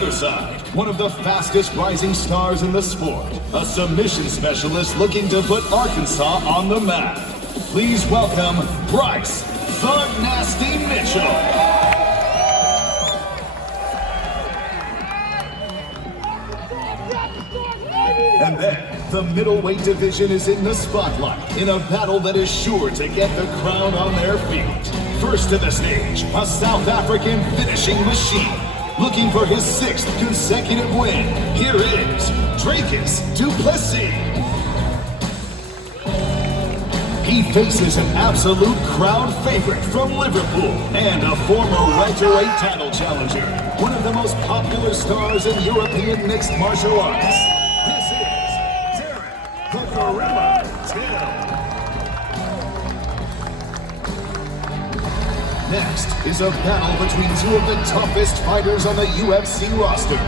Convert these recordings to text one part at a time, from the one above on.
Other side, one of the fastest rising stars in the sport, a submission specialist looking to put Arkansas on the map. Please welcome Bryce "The Nasty" Mitchell. And then, the middleweight division is in the spotlight in a battle that is sure to get the crowd on their feet. First to the stage, a South African finishing machine. Looking for his 6th consecutive win, here is Dracus du Plessis. He faces an absolute crowd favorite from Liverpool and a former welterweight title challenger, one of the most popular stars in European mixed martial arts. This is Darren the Gorilla Till. Next is a battle between 2 of the toughest fighters on the UFC roster.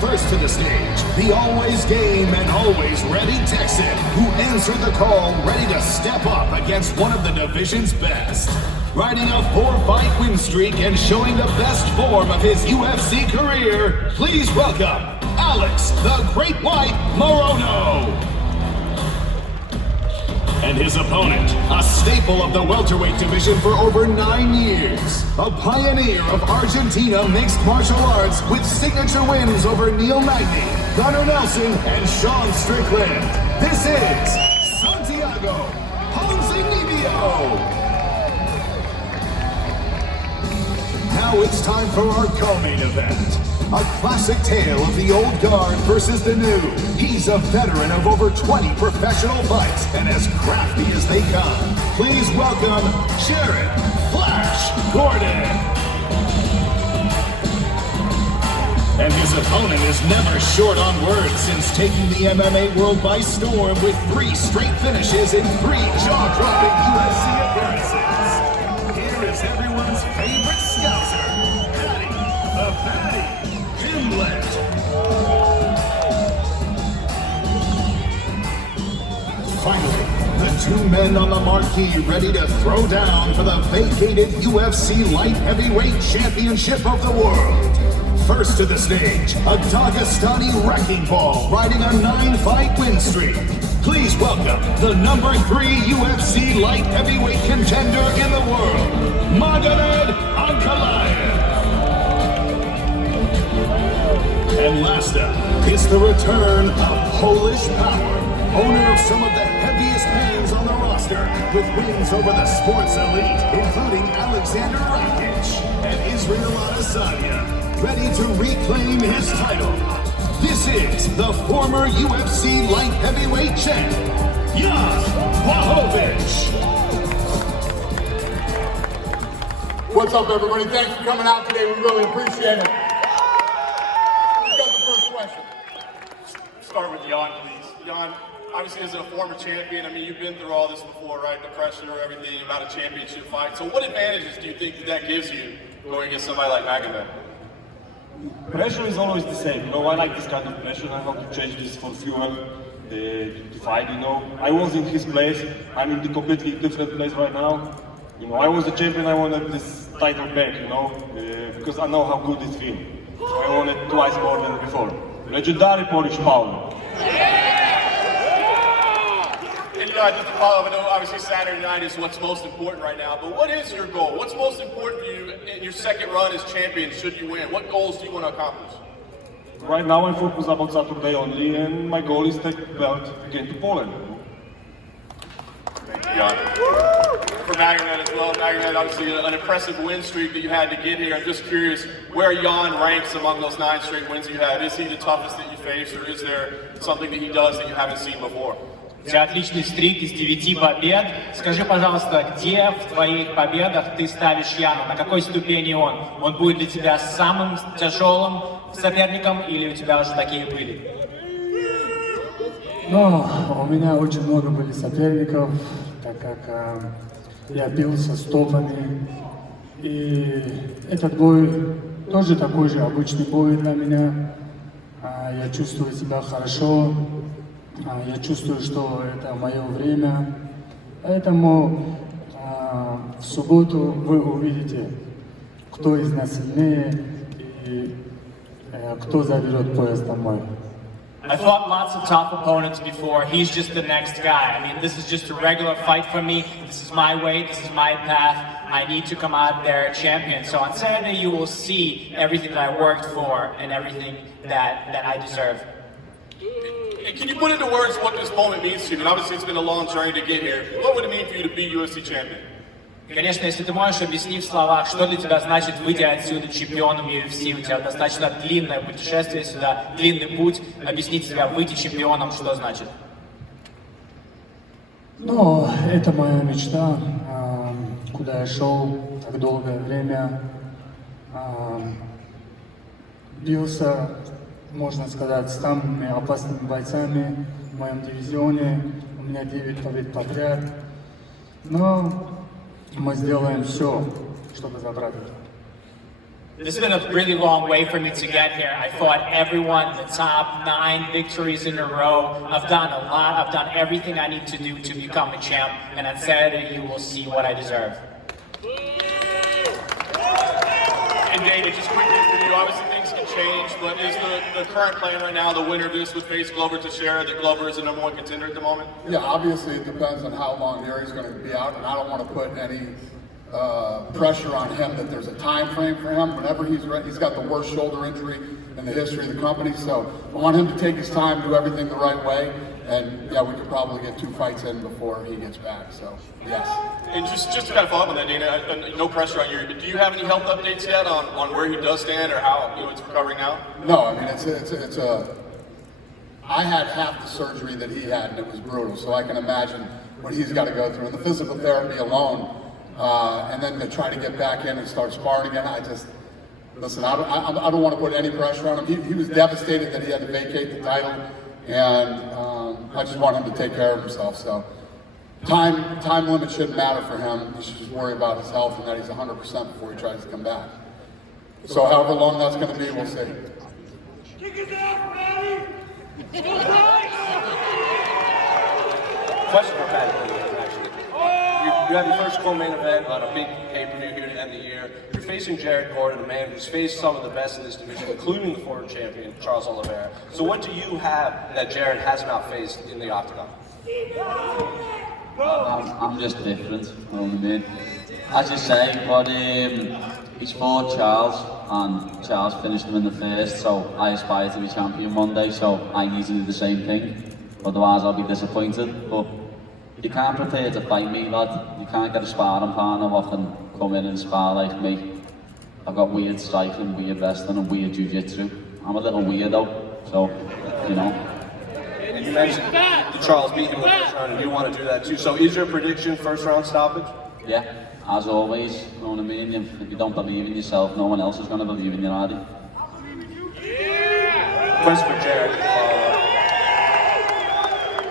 First to the stage, the always game and always ready Texan, who answered the call ready to step up against one of the division's best. Riding a 4-fight win streak and showing the best form of his UFC career, please welcome Alex the Great White Morono. And his opponent, a staple of the welterweight division for over 9 years. A pioneer of Argentina mixed martial arts with signature wins over Neil Magny, Gunnar Nelson, and Sean Strickland. This is Santiago Ponzinibbio. Now it's time for our co-main event. A classic tale of the old guard versus the new. He's a veteran of over 20 professional fights and as crafty as they come. Please welcome Jared Flash Gordon. And his opponent is never short on words since taking the MMA world by storm with 3 straight finishes in 3 jaw-dropping UFC appearances. Here is everyone's favorite scouser, Paddy, the Paddy. Finally, the 2 men on the marquee ready to throw down for the vacated UFC Light Heavyweight Championship of the world. First to the stage, a Dagestani wrecking ball riding a 9-fight win streak. Please welcome the number 3 UFC Light Heavyweight contender in the world, Magomed Ankalaev. And last up is the return of Polish Power, owner of some of the heaviest hands on the roster, with wins over the sports elite, including Alexander Rakic and Israel Adesanya, ready to reclaim his title. This is the former UFC light heavyweight champ, Jan Blachowicz. What's up, everybody? Thanks for coming out today. We really appreciate it. Start with Jan, please. Jan, obviously as a former champion, I mean, you've been through all this before, right? The pressure, everything about a championship fight. So what advantages do you think that gives you going against somebody like Magomed? Pressure is always the same. You know, I like this kind of pressure. I have to change this for fuel to fight, you know. I was in his place. I'm in the completely different place right now. You know, I was a champion. I wanted this title back, you know, because I know how good it feels. So I want it twice more than before. Legendary Polish Power. And just to follow up, I know obviously Saturday night is what's most important right now, but what is your goal? What's most important for you in your second run as champion, should you win? What goals do you want to accomplish? Right now I focus about Saturday only, and my goal is to take the belt again to Poland. Thank you, Jan. For Magomed as well, Magomed, obviously an impressive win streak that you had to get here. I'm just curious where Jan ranks among those 9 straight wins you had. Is he the toughest that you face, or is there something that he does that you haven't seen before? У тебя отличный стрик из 9 побед. Скажи, пожалуйста, где в твоих победах ты ставишь Яна? На какой ступени он? Он будет для тебя самым тяжелым соперником или у тебя уже такие были? Ну, у меня очень много были соперников, так как я бился с топами. И этот бой тоже такой же обычный бой для меня. Я чувствую себя хорошо. Я чувствую, что это мое время. Поэтому в субботу вы увидите, кто из нас сильнее. И кто заберет пояс домой. I fought lots of tough opponents before. He's just the next guy. I mean, this is just a regular fight for me. This is my way. This is my path. I need to come out there champion. So on Saturday, you will see everything that I worked for and everything that I deserve. And can you put into words what this moment means to you? And obviously, it's been a long journey to get here. What would it mean for you to be UFC champion? Конечно, если ты можешь объяснить в словах, что для тебя значит выйти отсюда чемпионом UFC, у тебя достаточно длинное путешествие сюда, длинный путь, объяснить себя, выйти чемпионом, что значит? Ну, это моя мечта, куда я шел так долгое время. Бился, можно сказать, с самыми опасными бойцами в моем дивизионе. У меня 9 побед подряд. Но мы сделаем все, чтобы забрать это. This has been a really long way for me to get here. I fought everyone, the top 9 victories in a row. I've done a lot. I've done everything I need to do to become a champ. And on Saturday, you will see what I deserve. And Dana, just quickly for you, obviously things can change, but is the current plan right now, the winner of this would face Glover Teixeira, that Glover is the #1 contender at the moment? Yeah, obviously it depends on how long Gary's going to be out, and I don't want to put any pressure on him that there's a time frame for him. Whenever he's ready, he's got the worst shoulder injury in the history of the company, so I want him to take his time, do everything the right way, and yeah, we could probably get 2 fights in before he gets back, so yes. And just to kind of follow up on that, Dana, no pressure on you, but do you have any health updates yet on where he does stand or how it's recovering now? No, I mean, I had half the surgery that he had, and it was brutal, so I can imagine what he's got to go through. And the physical therapy alone, and then to try to get back in and start sparring again, listen, I don't want to put any pressure on him. He was devastated that he had to vacate the title, and I just want him to take care of himself. So time limit shouldn't matter for him. He should just worry about his health and that he's 100% before he tries to come back. So however long that's going to be, we'll see. Question for Paddy, actually. You have your first co-main event on a big pay-per-view here to end the year. You're facing Jared Gordon, a man who's faced some of the best in this division, including the former champion, Charles Oliveira. So what do you have that Jared has not faced in the octagon? I'm just different, you know what I mean? As you say, but he's fought Charles, and Charles finished him in the first, so I aspire to be champion one day, so I need to do the same thing. Otherwise I'll be disappointed. But you can't prepare to fight me, lad. You can't get a sparring partner who can come in and spar like me. I've got weird striking, weird wrestling and weird jiu-jitsu. I'm a little weirdo, so, you know. And you mentioned the Charles beating him in the first round, and you want to do that too. So is your prediction first round stoppage? Yeah, as always, you know what I mean? If you don't believe in yourself, no one else is going to believe in you, are they? Question for Jared.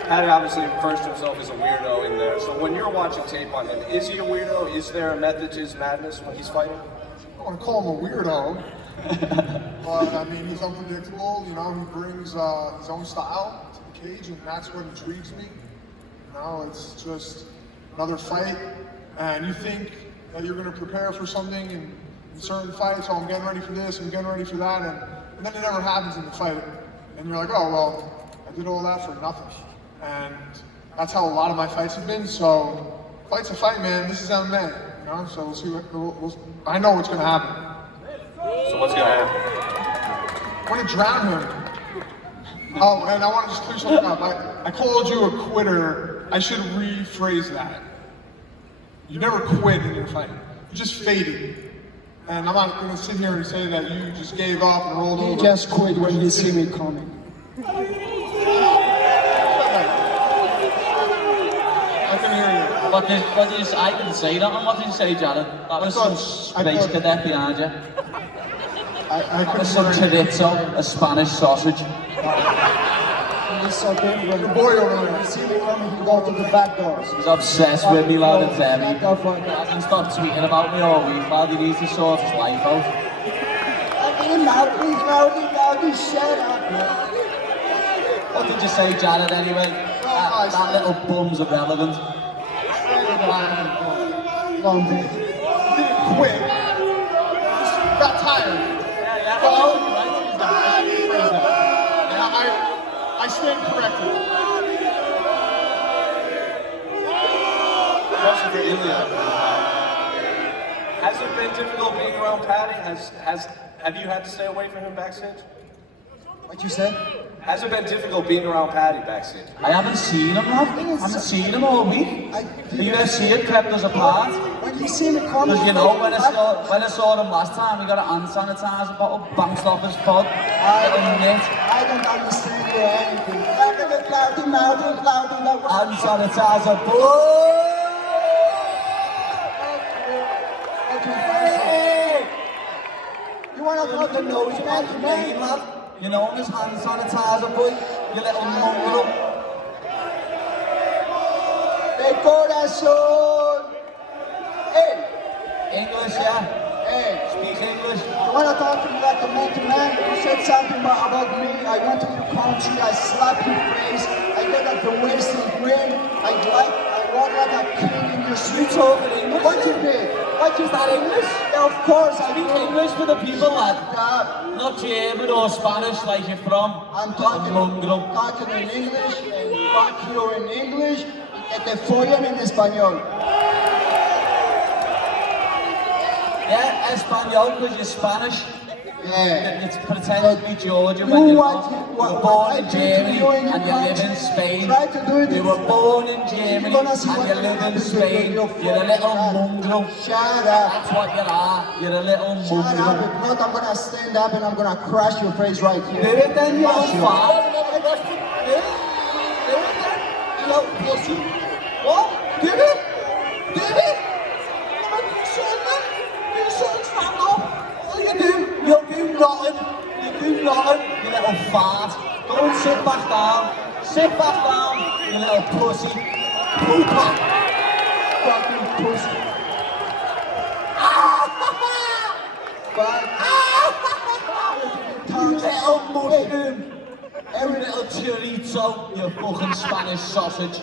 Paddy obviously refers to himself as a weirdo in there. So when you're watching tape on him, is he a weirdo? Is there a method to his madness when he's fighting? I don't want to call him a weirdo, but I mean, he's unpredictable. You know, he brings his own style to the cage, and that's what intrigues me. You know, it's just another fight, and you think that you're going to prepare for something in certain fights. Oh, I'm getting ready for this, I'm getting ready for that, and then it never happens in the fight. And you're like, oh, well, I did all that for nothing. And that's how a lot of my fights have been. So, fight's a fight, man. This is MMA, you know. So we'll see I know what's going to happen. So what's going to happen? I'm going to drown him. Oh, and I want to just clear something up. I called you a quitter. I should rephrase that. You never quit in your fight. You just faded. And I'm not going to sit here and say that you just gave up and rolled over. You just quit when you see me coming. I can hear you. I didn't say that, and what did you say, Jared? That was some space cadet behind you. That was some chorizo, a Spanish sausage. It's okay, when Your boy over there. you see me coming, you go to the back doors. He's obsessed with me, lad, and Back door for he that. hasn't stopped tweeting about me all week, lad. He needs to sort his life out. Mouthy, shut up, man. What did you say, Jared, anyway? That little bum's irrelevant. Long day. Didn't quit. Just got tired. Yeah, stand corrected. Question for Ilya. Has it been difficult being around Paddy? Have you had to stay away from him backstage? What you said? Has it been difficult being around Paddy backstage? I haven't seen him, love. I haven't seen him all week. The UFC had kept us apart. When you see me coming, Because you know, when I saw him last time, we got a hand sanitizer bottle bounced off his pod. I don't understand you or anything. Hand sanitizer, boy! You wanna talk to me? Lad. You know him as hand sanitizer, boy. You little mongrel. De corazón. Hey, English, yeah? hey. Speak English. You wanna talk to me like a man to man? You said something about me. I went to your country. I slapped your face. I got like the wasted ring. I walk like a king in your You street. talking English? What you did? What you Is that English? Yeah, of course I Speak do. English for the people, lad. Yeah, Not German or Spanish like you're from. I'm talking mongrel. in English and fuck you in English. Que te follen en español. Yeah, Espanol because you're Spanish. Yeah. It's pretend to be Georgian when Do you're what not. you- You what- were what born I in do to Germany you in your and you live in country. Spain. Try to do it. You were born in Germany You're gonna see and what you will live in happen to Spain. your You're a little fucking mongrel. Shut up. That's what you are. You're a little Shut up. mongrel. If not, I'm gonna stand up and I'm gonna crash your face right here. Do it then, you Crush little you. fart. Do it then, you little pussy. What? Do it? Do it? Come on, you son, man. You son, stand up. What do? You'll do nothing. You do nothing, you little fart. Go and sit back down. Sit back down, you little pussy. Pooper. Fucking pussy. You little mushroom. Every little chorizo, you fucking Spanish sausage.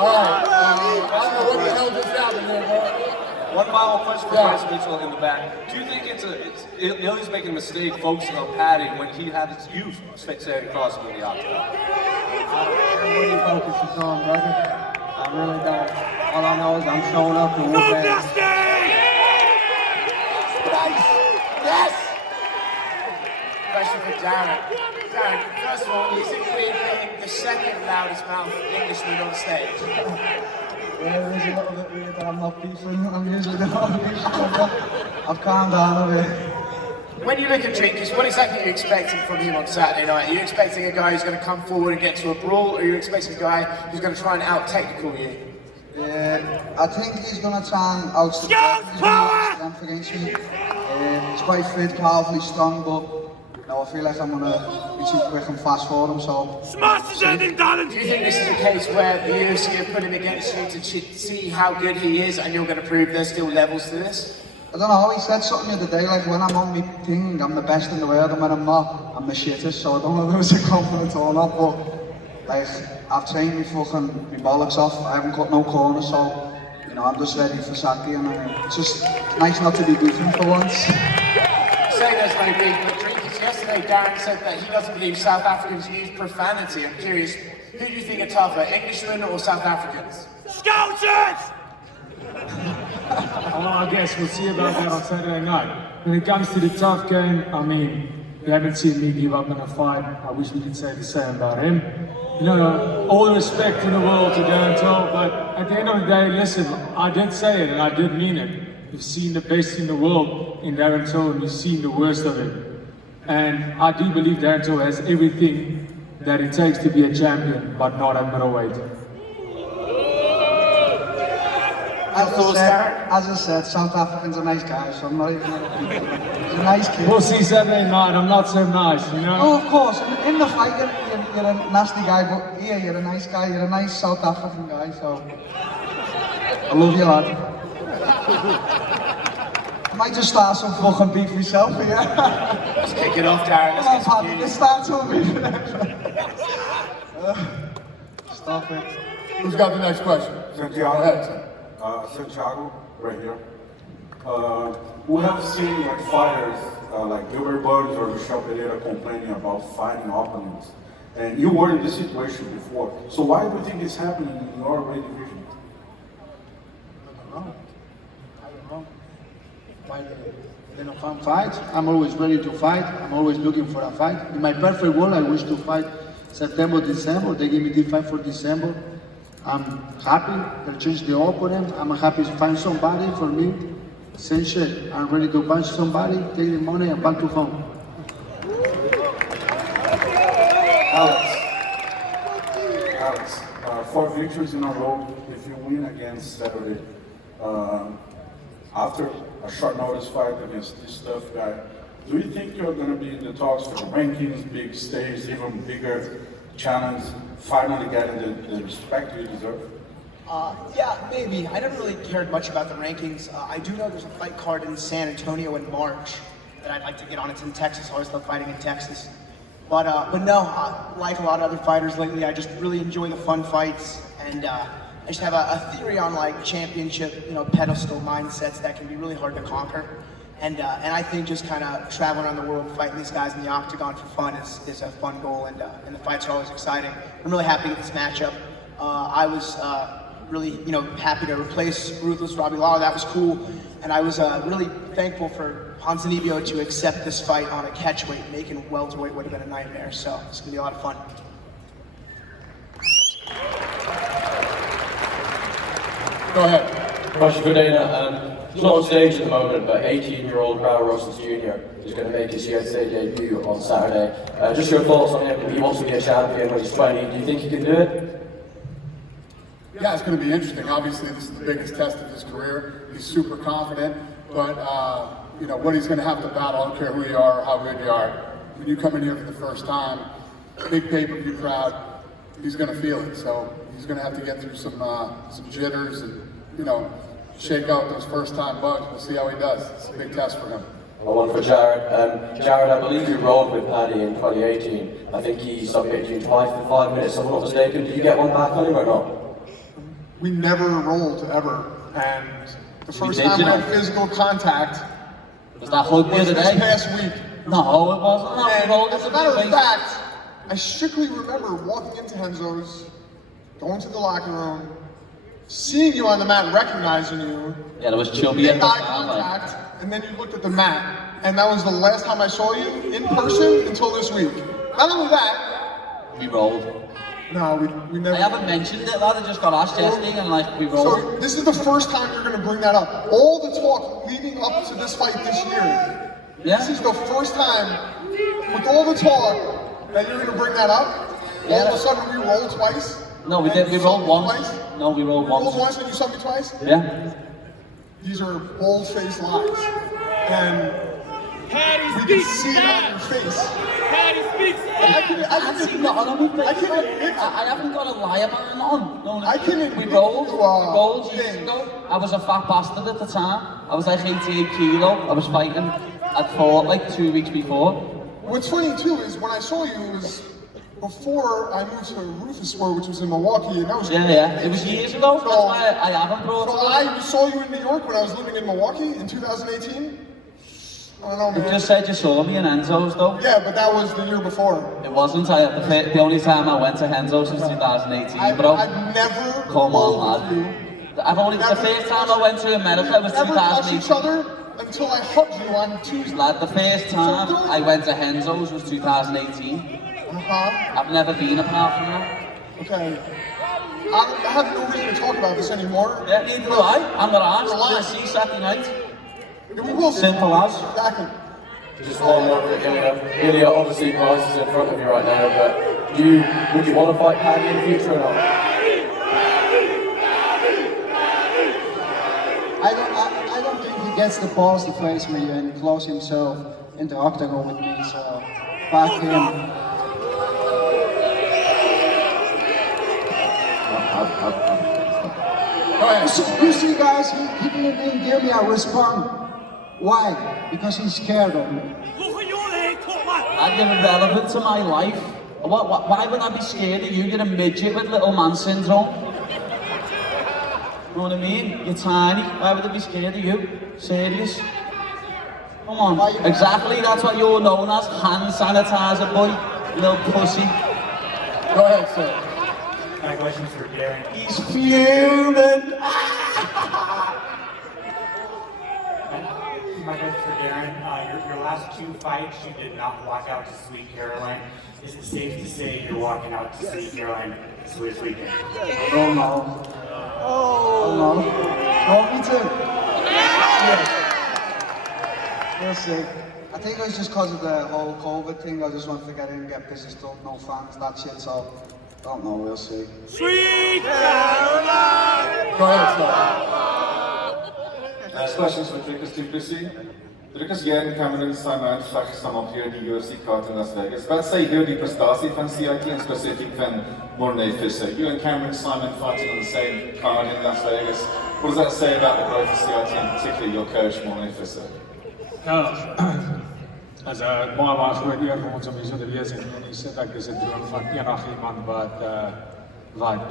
Alright, I don't know what the hell just happened there, bro. One final question for Bryce Mitchell in the back. Do you think Ilya's making a mistake focusing on Paddy when he had his youth spectating across him in the octagon? Everybody focuses on, brother. I really don't. All I know is I'm showing up to whoop ass. Yes! Question for Darren. Darren, first of all, is it weird being the second loudest mouth Englishman on stage? Yeah, it is a little bit weird that I'm not beefing. I'm usually the one beefing. I've calmed down a bit. When you look at Drinkers, what exactly are you expecting from him on Saturday night? Are you expecting a guy who's going to come forward and get to a brawl, or are you expecting a guy who's going to try and out-technical you? Yeah, I think he's going to try and outstep strength against me. He's quite fit, powerfully strong, but I feel like I'm going to be too quick and fast for him, so... Smash the ending, darling! Do you think this is a case where the UFC have put him against you to see how good he is, and you're going to prove there's still levels to this? I don't know, he said something the other day, like when I'm on my thing, I'm the best in the world, and when I'm not, I'm the shittest, so I don't know if it was a compliment or not, but like, I've trained my bollocks off, I haven't cut no corners, so, you know, I'm just ready for Shaky, and it's just nice not to be beefing for once. Say there's no beef, but Drinkers, yesterday Darren said that he doesn't believe South Africans use profanity. I'm curious, who do you think are tougher, Englishmen or South Africans? Scousers! Well, I guess we'll see about that on Saturday night. When it comes to the tough game, I mean, we haven't seen me give up in a fight. I wish we could say the same about him. You know, all the respect in the world to Darren Till, but at the end of the day, listen, I did say it and I did mean it. You've seen the best in the world in Darren Till and you've seen the worst of it. And I do believe Darren Till has everything that it takes to be a champion, but not at middleweight. As I said, South African's a nice guy, so I'm not even gonna beat him. He's a nice kid. We'll see Saturday night, I'm not so nice, you know? Oh, of course, in the fight you're a nasty guy, but here you're a nice guy, you're a nice South African guy, so... I love you, lad. I might just start some fucking beef myself here. Let's kick it off, Darren. Come on, Paddy, let's start some beef. Stop it. Who's got the next question? Santiago. Go ahead. Santiago, right here. We have seen like fighters like Gilbert Burns or Michel Pereira complaining about fighting opponents. And you were in this situation before. So why do you think it's happening in your weight division? I don't know. If I'm fight, I'm always ready to fight. I'm always looking for a fight. In my perfect world, I wish to fight September, December. They give me the fight for December. I'm happy. They change the opponent. I'm happy to find somebody for me. Same shit. I'm ready to punch somebody, take the money, and back to home. Alex, 4 victories in a row. If you win against Saturday, after a short notice fight against this tough guy, do you think you're going to be in the talks for the rankings, big stage, even bigger challenge, finally getting the respect you deserve? Yeah, maybe. I never really cared much about the rankings. I do know there's a fight card in San Antonio in March that I'd like to get on. It's in Texas. I always love fighting in Texas. But no, like a lot of other fighters lately, I just really enjoy the fun fights, and I just have a theory on like championship, pedestal mindsets that can be really hard to conquer. And I think just kind of traveling around the world, fighting these guys in the octagon for fun is a fun goal, and the fights are always exciting. I'm really happy with this matchup. I was really, happy to replace Ruthless Robbie Lawler. That was cool, and I was really thankful for Ponzinibbio to accept this fight on a catchweight. Making welterweight would have been a nightmare, so it's gonna be a lot of fun. Go ahead. Question for Dana. He's not on stage at the moment, but 18-year-old Raul Rosas Jr. is going to make his UFC debut on Saturday. Just your thoughts on him. He wants to be a champion when he's 20. Do you think he can do it? Yeah, it's going to be interesting. Obviously, this is the biggest test of his career. He's super confident, but what he's going to have to battle, I don't care who you are or how good you are. When you come in here for the first time, big pay-per-view crowd, he's going to feel it. So he's going to have to get through some jitters and shake out those first-time bugs. We'll see how he does. It's a big test for him. One for Jared. Jared, I believe you rolled with Paddy in 2018. I think he submitted you twice for 5 minutes, if I'm not mistaken. Did you get one back on him or not? We never rolled ever, and the first time we had physical contact was that hug the other day? This past week. No, it wasn't. No, and we rolled as a matter of fact, I strictly remember walking into Henzo's, going to the locker room, seeing you on the mat, recognizing you. Yeah, there was chubby in eye contact, and then you looked at the mat, and that was the last time I saw you in person until this week. Not only that, we rolled. No, we never. I haven't mentioned it, lad. I just got asked yesterday, and we rolled. So this is the first time you're going to bring that up. All the talk leading up to this fight this year. Yeah. This is the first time, with all the talk, that you're going to bring that up. Yeah. All of a sudden, we rolled twice. No, we did. We rolled once. No, we rolled once. You rolled once and you saw me twice? Yeah. These are bold-faced lies. And we can see it on your face. Paddy speaks. I haven't got a liar man on. No, we rolled. Years ago. I was a fat bastard at the time. I was like 88 kilo. I was fighting. I'd fought like 2 weeks before. What's funny too is when I saw you, it was before I moved to Rufus Sport, which was in Milwaukee, and that was it was years ago. So, that's why I haven't brought it. So I saw you in New York when I was living in Milwaukee in 2018. I don't know, man. You just said you saw me in Henzo's though. Yeah, but that was the year before. It wasn't. The only time I went to Henzo's was 2018, bro. I've never. Come on, lad. The first time I went to America was 2018. Never touched each other until I hugged you on Tuesday. Lad, the first time I went to Henzo's was 2018. I've never been apart from that. Okay. I have no reason to talk about this anymore. Yeah, neither do I. I'm not asked. We'll see Saturday night. Yeah, we will. Simple as. Exactly. Just one more for Ilya. Ilya, obviously Price is in front of you right now, but would you want to fight Paddy in the future or not? I don't think he gets the balls to face me and close himself in the octagon with me, so back him. You see guys, he didn't give me a response. Why? Because he's scared of me. I'm irrelevant to my life. Why would I be scared of you? You're a midget with little man syndrome. You know what I mean? You're tiny. Why would I be scared of you? Serious? Come on. Exactly, that's what you're known as. Hand sanitizer boy. Little pussy. Go ahead, sir. My question's for Darren. He's fuming. My question's for Darren. Your last 2 fights, you did not walk out to Sweet Caroline. Is it safe to say you're walking out to Sweet Caroline this weekend? Oh no. Oh no. Want me to? Yeah. We'll see. I think it was just because of the whole COVID thing. I just wanted to get in and get business done. No fans, that shit. So, don't know. We'll see. Sweet Caroline! Go ahead, sir. Next question is for Dricus Duplessis. Dricus, jy en Cameron Simon veg saam op hier die UFC kaart in Las Vegas. Wat sê jy die prestasie van CIT en spesifiek van Mornay Visser? You and Cameron Simon fighting on the same card in Las Vegas. What does that say about the growth of CIT and particularly your coach Mornay Visser? As baie groot eer vir ons om hier so te wees en jy sê ek is 'n droom van enigiemand wat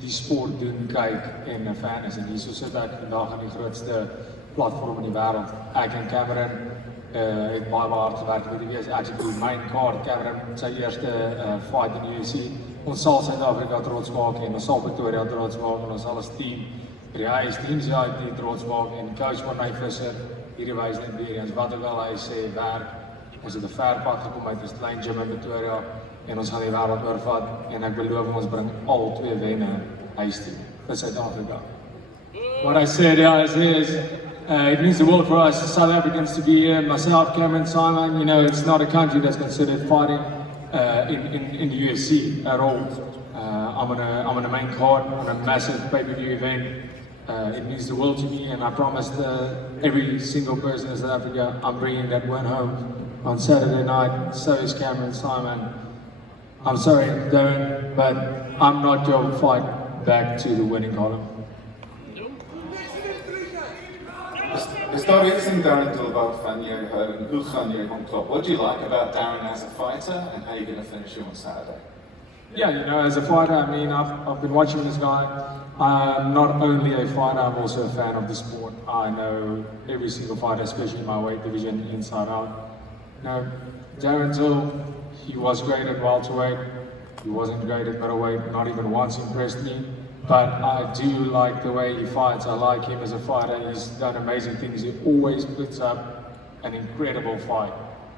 die sport doen, kyk en 'n fan is en hier so sit ek vandag aan die grootste platform in die wêreld. Ek en Cameron het baie hard gewerk met die wees actually main card. Cameron sy eerste fight in die UFC. Ons sal Suid-Afrika trots maak en ons sal Pretoria trots maak en ons sal as team by die huis teams die trots maak en coach Mornay Visser hierdie wys net weer eens wat wel hy sê werk. Ons het 'n ver pad gekom uit 'n klein gym in Pretoria en ons gaan die wêreld oorvat en ek beloof ons bring al 2 wenne huis toe vir Suid-Afrika. What I said is it means the world for us South Africans to be here. Myself, Cameron Simon, you know, it's not a country that's considered fighting in the UFC at all. I'm on a main card on a massive pay-per-view event. It means the world to me, and I promised every single person in South Africa I'm bringing that win home on Saturday night. So is Cameron Simon. I'm sorry, Darren, but I'm not going to fight back to the winning column. Is daar iets in Darren Dilbert van jou hou en hoe gaan jy hom klop? What do you like about Darren as a fighter and how are you going to finish him on Saturday? Yeah, you know, as a fighter, I mean, I've been watching this guy. I'm not only a fighter, I'm also a fan of the sport. I know every single fighter, especially in my weight division, inside out. You know, Darren Till, he was great at welterweight. He wasn't great at middleweight, not even once impressed me. But I do like the way he fights. I like him as a fighter. He's done amazing things. He always puts up an incredible fight.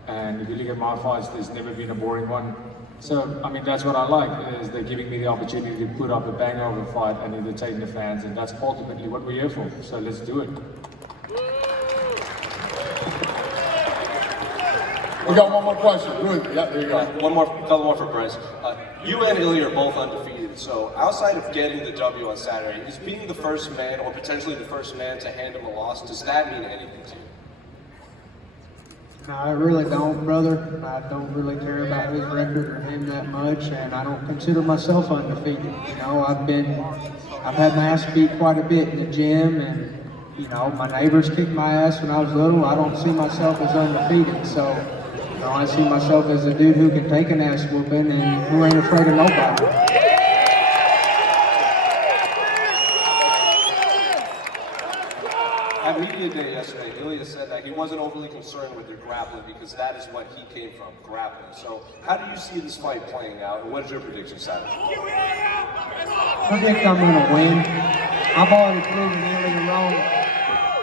And if you look at my fights, there's never been a boring one. So, I mean, that's what I like, is they're giving me the opportunity to put up a banger of a fight and entertain the fans, and that's ultimately what we're here for. So let's do it. We got one more question. Good. Yeah, there you go. Couple more for Bryce. You and Ilya are both undefeated, so outside of getting the W on Saturday, is being the first man, or potentially the first man, to hand him a loss, does that mean anything to you? No, I really don't, brother. I don't really care about his record or him that much, and I don't consider myself undefeated. You know, I've had my ass beat quite a bit in the gym, and you know, my neighbors kicked my ass when I was little. I don't see myself as undefeated, so you know, I see myself as a dude who can take an ass whooping and who ain't afraid of nobody. At Media Day yesterday, Ilya said that he wasn't overly concerned with your grappling because that is what he came from, grappling. So how do you see this fight playing out, and what is your prediction, Saturday? I think I'm gonna win. I've already proven Ilya wrong.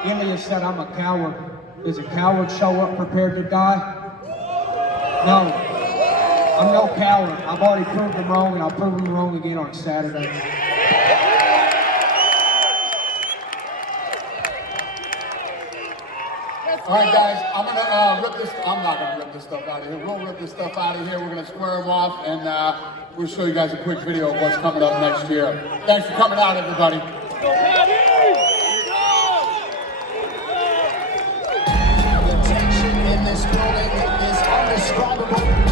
Ilya said I'm a coward. Does a coward show up prepared to die? No, I'm no coward. I've already proved him wrong, and I'll prove him wrong again on Saturday. All right, guys, I'm not gonna rip this stuff out of here. We'll rip this stuff out of here. We're gonna square them off, and we'll show you guys a quick video of what's coming up next year. Thanks for coming out, everybody. Go, Paddy! The tension in this building is indescribable.